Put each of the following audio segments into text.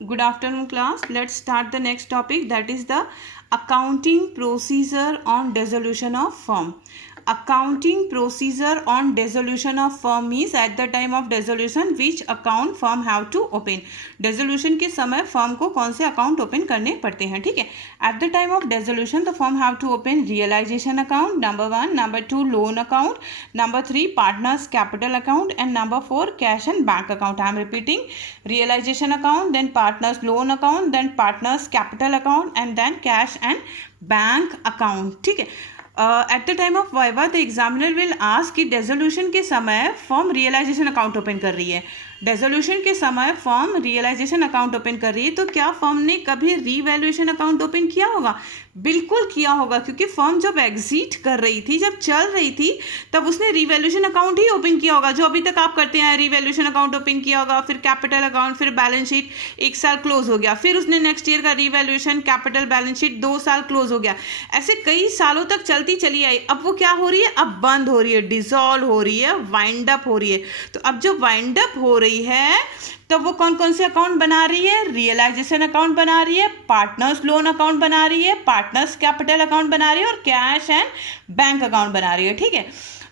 Good afternoon, class. Let's start the next topic, that is the accounting procedure on dissolution of firm. Accounting procedure on dissolution of firm means at the time of dissolution which account firm have to open. Dissolution के समय firm को कौन से account open करने पड़ते हैं, ठीक है. At the time of dissolution the firm have to open realization account, number 1, number 2 loan account, number 3 partners capital account, and number 4 cash and bank account. I am repeating: realization account, then partners loan account, then partners capital account, and then cash and bank account. ठीक है. Eight the time of viva the examiner will ask कि dissolution के समय firm realisation account open कर रही है. Dissolution के समय फर्म रियलाइजेशन अकाउंट ओपन कर रही है, तो क्या फर्म ने कभी रीवैल्यूएशन अकाउंट ओपन किया होगा? बिल्कुल किया होगा, क्योंकि फर्म जब एग्जिट कर रही थी, जब चल रही थी, तब उसने रीवैल्यूएशन अकाउंट ही ओपन किया होगा, जो अभी तक आप करते हैं. रीवैल्यूएशन अकाउंट ओपन किया होगा, फिर कैपिटल अकाउंट, फिर बैलेंस शीट. एक साल क्लोज हो गया, फिर उसने नेक्स्ट ईयर का रीवैल्यूएशन, कैपिटल, बैलेंस शीट, 2 साल क्लोज हो गया. ऐसे कई सालों तक चलती चली आई. अब वो क्या हो रही है? अब बंद हो रही है, डिसॉल्व हो रही है, वाइंड अप हो रही है. तो अब जो वाइंड अप हो रही है, तो वो कौन कौन से अकाउंट बना रही है? रियलाइजेशन अकाउंट बना रही है, पार्टनर्स लोन अकाउंट बना रही है, पार्टनर्स कैपिटल अकाउंट बना रही है, और कैश एंड बैंक अकाउंट बना रही है. ठीक है.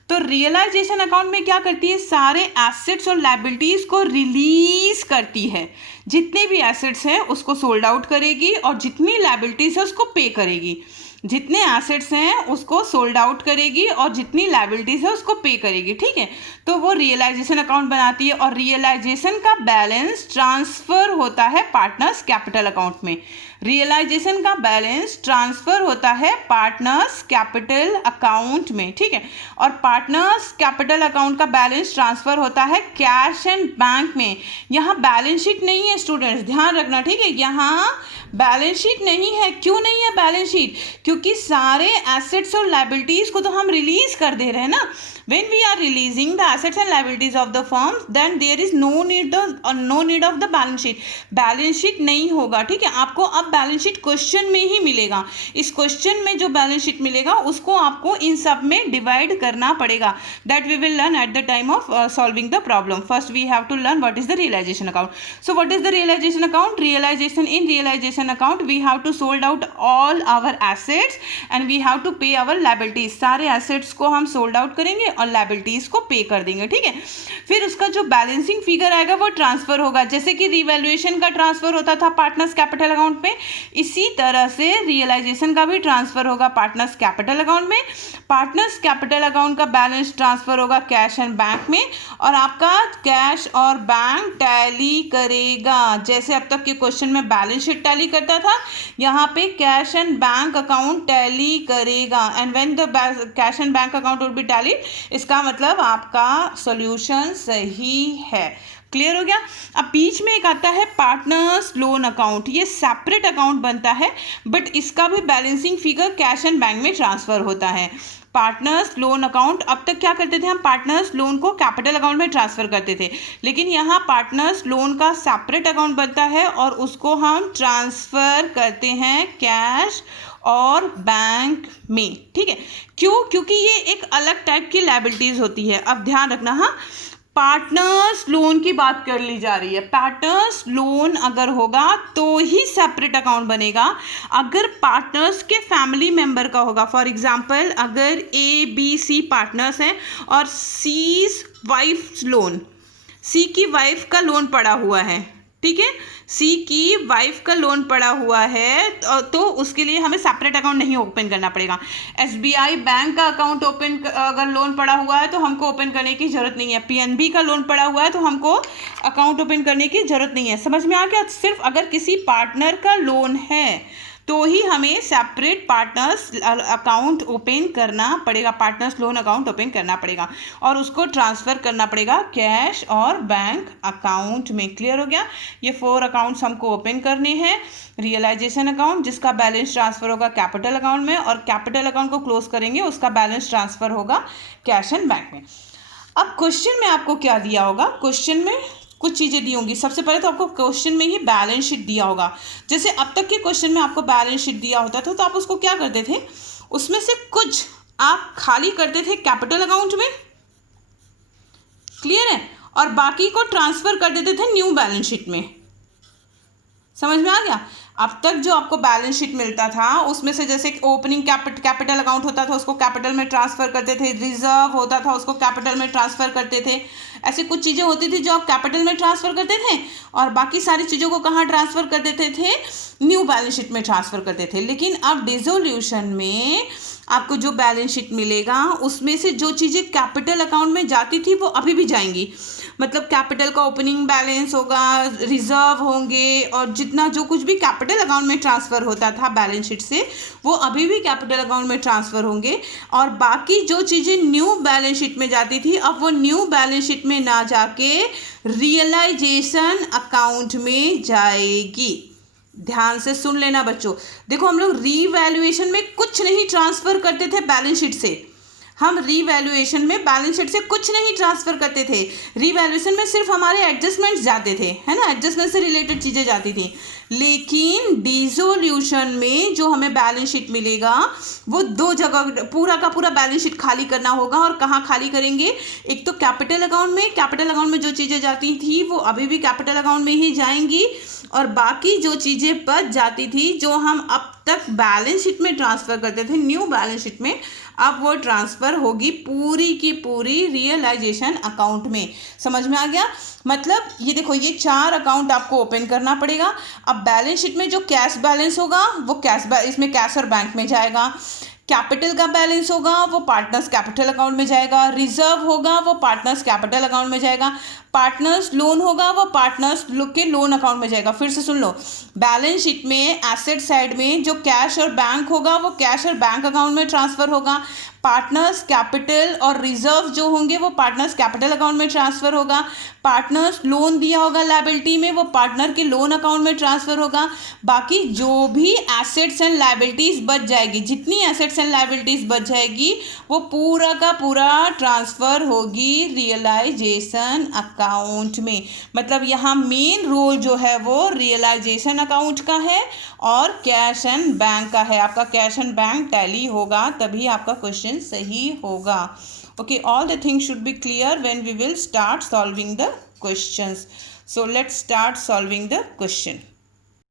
तो रियलाइजेशन अकाउंट में क्या करती है? सारे एसेट्स और लायबिलिटीज को रिलीज करती है. जितने भी एसेट्स हैं उसको सोल्ड आउट करेगी, और जितनी लायबिलिटीज है उसको पे करेगी. जितने एसेट्स हैं उसको सोल्ड आउट करेगी, और जितनी लायबिलिटीज है उसको पे करेगी. ठीक है. तो वो रियलाइजेशन अकाउंट बनाती है, और रियलाइजेशन का बैलेंस ट्रांसफर होता है पार्टनर्स कैपिटल अकाउंट में. रियलाइजेशन का बैलेंस ट्रांसफर होता है पार्टनर्स कैपिटल अकाउंट में. ठीक है. और पार्टनर्स कैपिटल अकाउंट का बैलेंस ट्रांसफर होता है कैश एंड बैंक में. यहाँ बैलेंस शीट नहीं है स्टूडेंट्स, ध्यान रखना. ठीक है. यहाँ बैलेंस शीट नहीं है. क्यों नहीं है बैलेंस शीट? क्योंकि सारे एसेट्स और लायबिलिटीज को तो हम रिलीज कर दे रहे हैं ना. when we are releasing the assets and liabilities of the firm, then there is no need of the balance sheet. Balance sheet नहीं होगा. ठीक है. आपको अब बैलेंस शीट क्वेश्चन में ही मिलेगा. इस क्वेश्चन में जो बैलेंस शीट मिलेगा उसको आपको इन सब में डिवाइड करना पड़ेगा. That we will learn at the time of solving the problem. First we have to learn what is the realisation account. So what is the realisation account? Realisation account we have to sold out all our assets and we have to pay our liabilities. सारे assets को हम sold out करेंगे और liabilities को पे कर देंगे. ठीक है. फिर उसका जो बैलेंसिंग फिगर आएगा वो ट्रांसफर होगा. जैसे कि रिवैल्यूएशन का ट्रांसफर होता था पार्टनर्स कैपिटल अकाउंट में, इसी तरह से रियलाइजेशन का भी ट्रांसफर होगा पार्टनर्स कैपिटल अकाउंट में. पार्टनर्स कैपिटल अकाउंट का बैलेंस ट्रांसफर होगा कैश एंड बैंक में, और आपका कैश और बैंक टैली करेगा. जैसे अब तक के क्वेश्चन में बैलेंस शीट टैली करता था, यहाँ पे cash and bank account tally करेगा. And when the cash and bank account would be tally, इसका मतलब आपका सॉल्यूशन सही है. क्लियर हो गया. अब बीच में एक आता है पार्टनर्स लोन अकाउंट. ये सेपरेट अकाउंट बनता है, बट इसका भी balancing figure cash and bank में ट्रांसफर होता है. पार्टनर्स लोन अकाउंट, अब तक क्या करते थे हम? पार्टनर्स लोन को कैपिटल अकाउंट में ट्रांसफर करते थे, लेकिन यहाँ पार्टनर्स लोन का सेपरेट अकाउंट बनता है और उसको हम ट्रांसफर करते हैं कैश और बैंक में. ठीक है. क्यों? क्योंकि ये एक अलग टाइप की लायबिलिटीज होती है. अब ध्यान रखना. हाँ, पार्टनर्स लोन की बात कर ली जा रही है. पार्टनर्स लोन अगर होगा तो ही सेपरेट अकाउंट बनेगा. अगर पार्टनर्स के फैमिली मेंबर का होगा, फॉर एग्जांपल अगर ABC पार्टनर्स हैं और सीज वाइफ लोन, सी की वाइफ का लोन पड़ा हुआ है. ठीक है. सी की वाइफ का लोन पड़ा हुआ है, तो उसके लिए हमें सेपरेट अकाउंट नहीं ओपन करना पड़ेगा. SBI बैंक का अकाउंट ओपन, अगर लोन पड़ा हुआ है तो हमको ओपन करने की जरूरत नहीं है. PNB का लोन पड़ा हुआ है तो हमको अकाउंट ओपन करने की जरूरत नहीं है. समझ में आ गया. सिर्फ अगर किसी पार्टनर का लोन है तो ही हमें सेपरेट पार्टनर्स अकाउंट ओपन करना पड़ेगा, पार्टनर्स लोन अकाउंट ओपन करना पड़ेगा, और उसको ट्रांसफ़र करना पड़ेगा कैश और बैंक अकाउंट में. क्लियर हो गया. ये 4 अकाउंट्स हमको ओपन करने हैं. रियलाइजेशन अकाउंट जिसका बैलेंस ट्रांसफ़र होगा कैपिटल अकाउंट में, और कैपिटल अकाउंट को क्लोज करेंगे उसका बैलेंस ट्रांसफ़र होगा कैश एंड बैंक में. अब क्वेश्चन में आपको क्या दिया होगा? क्वेश्चन में कुछ चीज़ें दी होंगी. सबसे पहले तो आपको क्वेश्चन में ही बैलेंस शीट दिया होगा. जैसे अब तक के क्वेश्चन में आपको बैलेंस शीट दिया होता था, तो आप उसको क्या करते थे? उसमें से कुछ आप खाली करते थे कैपिटल अकाउंट में. क्लियर है. और बाकी को ट्रांसफ़र कर देते थे न्यू बैलेंस शीट में. समझ में आ गया। अब तक जो आपको बैलेंस शीट मिलता था उसमें से जैसे ओपनिंग कैपिटल अकाउंट होता था उसको कैपिटल में ट्रांसफर करते थे, रिजर्व होता था उसको कैपिटल में ट्रांसफर करते थे, ऐसी कुछ चीज़ें होती थी जो आप कैपिटल में ट्रांसफर करते थे और बाकी सारी चीज़ों को कहाँ ट्रांसफर कर देते थे, न्यू बैलेंस शीट में ट्रांसफर करते थे। लेकिन अब डिसोल्यूशन में आपको जो बैलेंस शीट मिलेगा उसमें से जो चीज़ें कैपिटल अकाउंट में जाती थी वो अभी भी जाएंगी। मतलब कैपिटल का ओपनिंग बैलेंस होगा, रिजर्व होंगे और जितना जो कुछ भी कैपिटल अकाउंट में ट्रांसफ़र होता था बैलेंस शीट से वो अभी भी कैपिटल अकाउंट में ट्रांसफ़र होंगे। और बाकी जो चीज़ें न्यू बैलेंस शीट में जाती थी अब वो न्यू बैलेंस शीट में ना जाके रियलाइजेशन अकाउंट में जाएगी। ध्यान से सुन लेना बच्चों। देखो हम लोग रीवैल्यूएशन में कुछ नहीं ट्रांसफ़र करते थे बैलेंस शीट से, हम रीवैल्यूएशन में बैलेंस शीट से कुछ नहीं ट्रांसफ़र करते थे। रीवैल्यूएशन में सिर्फ हमारे एडजस्टमेंट्स जाते थे, है ना, एडजस्टमेंट से रिलेटेड चीज़ें जाती थी। लेकिन डिसोल्यूशन में जो हमें बैलेंस शीट मिलेगा वो दो जगह पूरा का पूरा बैलेंस शीट खाली करना होगा। और कहाँ खाली करेंगे, एक तो कैपिटल अकाउंट में, कैपिटल अकाउंट में जो चीज़ें जाती थी वो अभी भी कैपिटल अकाउंट में ही जाएंगी और बाकी जो चीज़ें बच जाती थी जो हम अब तक बैलेंस शीट में ट्रांसफ़र करते थे न्यू बैलेंस शीट में, अब वो ट्रांसफ़र होगी पूरी की पूरी रियलाइजेशन अकाउंट में। समझ में आ गया। मतलब ये देखो ये 4 अकाउंट आपको ओपन करना पड़ेगा। अब बैलेंस शीट में जो कैश बैलेंस होगा वो इसमें कैश और बैंक में जाएगा, कैपिटल का बैलेंस होगा वो पार्टनर्स कैपिटल अकाउंट में जाएगा, रिजर्व होगा वो पार्टनर्स कैपिटल अकाउंट में जाएगा, पार्टनर्स लोन होगा वो पार्टनर्स के लोन अकाउंट में जाएगा। फिर से सुन लो, बैलेंस शीट में एसेट साइड में जो कैश और बैंक होगा वो कैश और बैंक अकाउंट में ट्रांसफ़र होगा, पार्टनर्स कैपिटल और रिजर्व जो होंगे वो पार्टनर्स कैपिटल अकाउंट में ट्रांसफ़र होगा, पार्टनर्स लोन दिया होगा लायबिलिटी में वो पार्टनर के लोन अकाउंट में ट्रांसफ़र होगा। बाकी जो भी एसेट्स एंड लायबिलिटीज़ बच जाएगी, जितनी एसेट्स एंड लायबिलिटीज़ बच जाएगी वो पूरा का पूरा ट्रांसफ़र होगी रियलाइजेशन अकाउंट में। मतलब यहाँ मेन रोल जो है वो रियलाइजेशन अकाउंट का है और कैश एंड बैंक का है। आपका कैश एंड बैंक टैली होगा तभी आपका क्वेश्चन सही होगा। Okay, all the things should be clear when we will start solving the questions. So let's start solving the question.